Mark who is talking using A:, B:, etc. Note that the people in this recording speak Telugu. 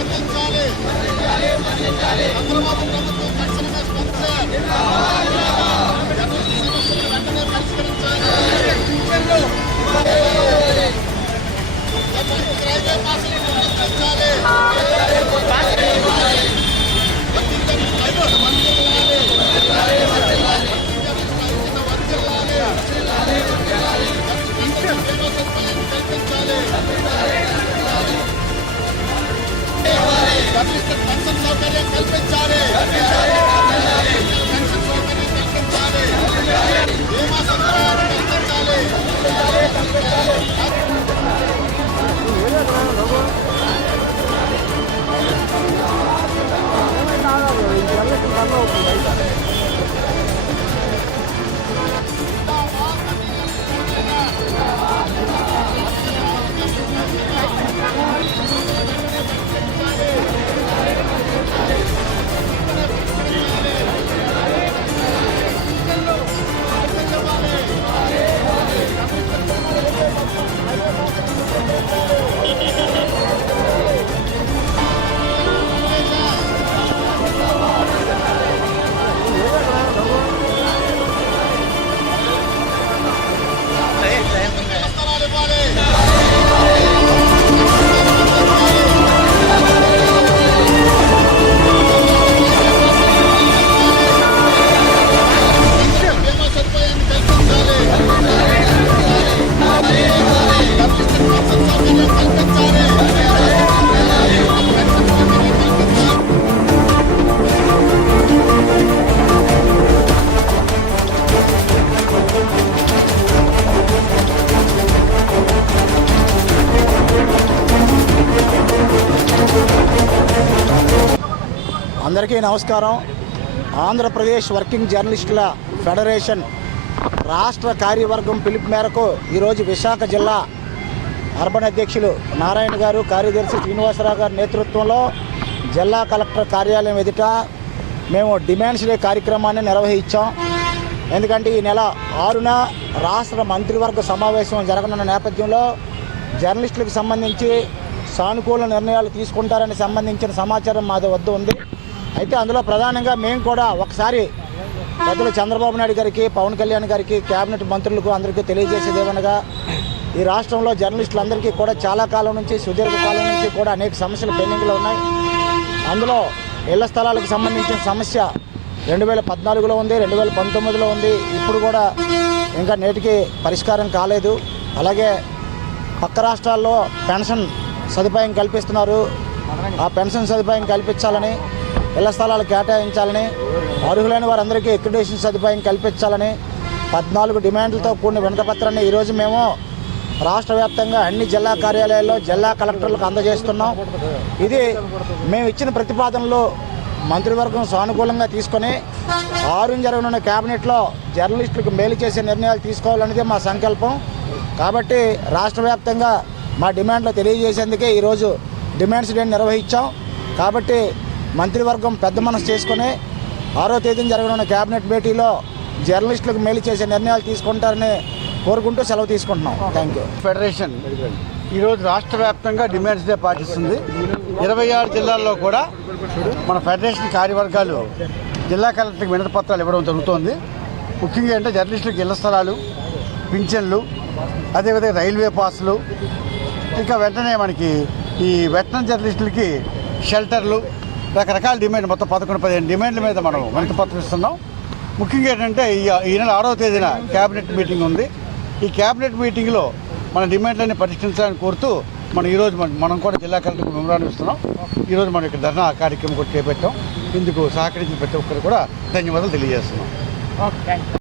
A: స్పందించాలి కల్పించాలి పెన్షన్ స్థలాలు
B: అందరికీ నమస్కారం. ఆంధ్రప్రదేశ్ వర్కింగ్ జర్నలిస్టుల ఫెడరేషన్ రాష్ట్ర కార్యవర్గం పిలుపు మేరకు ఈరోజు విశాఖ జిల్లా అర్బన్ అధ్యక్షులు నారాయణ గారు కార్యదర్శి శ్రీనివాసరావు గారి నేతృత్వంలో జిల్లా కలెక్టర్ కార్యాలయం ఎదుట మేము డిమాండ్స్ డే కార్యక్రమాన్ని నిర్వహించాం. ఎందుకంటే ఈ నెల ఆరున రాష్ట్ర మంత్రివర్గ సమావేశం జరగనున్న నేపథ్యంలో జర్నలిస్టులకు సంబంధించి సానుకూల నిర్ణయాలు తీసుకుంటారని సంబంధించిన సమాచారం మా వద్ద ఉంది. అయితే అందులో ప్రధానంగా మేము కూడా ఒకసారి పెద్దలు చంద్రబాబు నాయుడు గారికి పవన్ కళ్యాణ్ గారికి కేబినెట్ మంత్రులకు అందరికీ తెలియజేసేది ఏమనగా ఈ రాష్ట్రంలో జర్నలిస్టులందరికీ కూడా చాలా కాలం నుంచి సుదీర్ఘ కాలం నుంచి కూడా అనేక సమస్యలు పెండింగ్లో ఉన్నాయి. అందులో ఇళ్ళ స్థలాలకు సంబంధించిన సమస్య రెండు వేల పద్నాలుగులో ఉంది రెండు వేల పంతొమ్మిదిలో ఉంది. ఇప్పుడు కూడా ఇంకా నేటికి పరిష్కారం కాలేదు. అలాగే పక్క రాష్ట్రాల్లో పెన్షన్ సదుపాయం కల్పిస్తున్నారు. ఆ పెన్షన్ సదుపాయం కల్పించాలని ఇళ్ళ స్థలాలు కేటాయించాలని అర్హులైన వారందరికీ ఎక్రిడేషన్ సదుపాయం కల్పించాలని పద్నాలుగు డిమాండ్లతో కూడిన వినతపత్రాన్ని ఈరోజు మేము రాష్ట్ర వ్యాప్తంగా అన్ని జిల్లా కార్యాలయాల్లో జిల్లా కలెక్టర్లకు అందజేస్తున్నాం. ఇది మేము ఇచ్చిన ప్రతిపాదనలు మంత్రివర్గం సానుకూలంగా తీసుకొని ఆరుని జరగనున్న కేబినెట్లో జర్నలిస్టులకు మేలు చేసే నిర్ణయాలు తీసుకోవాలనేది మా సంకల్పం. కాబట్టి రాష్ట్ర వ్యాప్తంగా మా డిమాండ్లు తెలియజేసేందుకే ఈరోజు డిమాండ్స్ డే నిర్వహించాం. కాబట్టి మంత్రివర్గం పెద్ద మనసు చేసుకుని ఆరో తేదీన జరగనున్న కేబినెట్ భేటీలో జర్నలిస్టులకు మేలు చేసే నిర్ణయాలు తీసుకుంటారని కోరుకుంటూ సెలవు తీసుకుంటున్నాం. థ్యాంక్ యూ
C: ఫెడరేషన్ ఈరోజు రాష్ట్ర వ్యాప్తంగా డిమాండ్స్ డే పాటిస్తుంది. ఇరవై ఆరు జిల్లాల్లో కూడా మన ఫెడరేషన్ కార్యవర్గాలు జిల్లా కలెక్టర్కి వినతిపత్రాలు ఇవ్వడం జరుగుతోంది. ముఖ్యంగా అంటే జర్నలిస్టులకు ఇళ్ళ స్థలాలు పింఛన్లు అదేవిధంగా రైల్వే పాసులు ఇంకా వెంటనే మనకి ఈ వెటనరీ జర్నలిస్టులకి షెల్టర్లు రకరకాల డిమాండ్ మొత్తం పదకొండు పదిహేను డిమాండ్ల మీద మనం వినతి పత్రం ఇస్తున్నాం. ముఖ్యంగా ఏంటంటే ఈ ఈ నెల ఆరవ తేదీన క్యాబినెట్ మీటింగ్ ఉంది. ఈ క్యాబినెట్ మీటింగ్లో మన డిమాండ్లన్నీ పరిష్కరించాలని కోరుతూ మనం ఈరోజు మనం కూడా జిల్లా కలెక్టర్కి మెమరాండం ఇస్తున్నాం. ఈరోజు మనం ఇక్కడ ధర్నా కార్యక్రమం కూడా చేపట్టాం. ఇందుకు సహకరించిన ప్రతి ఒక్కరు కూడా ధన్యవాదాలు తెలియజేస్తున్నాం.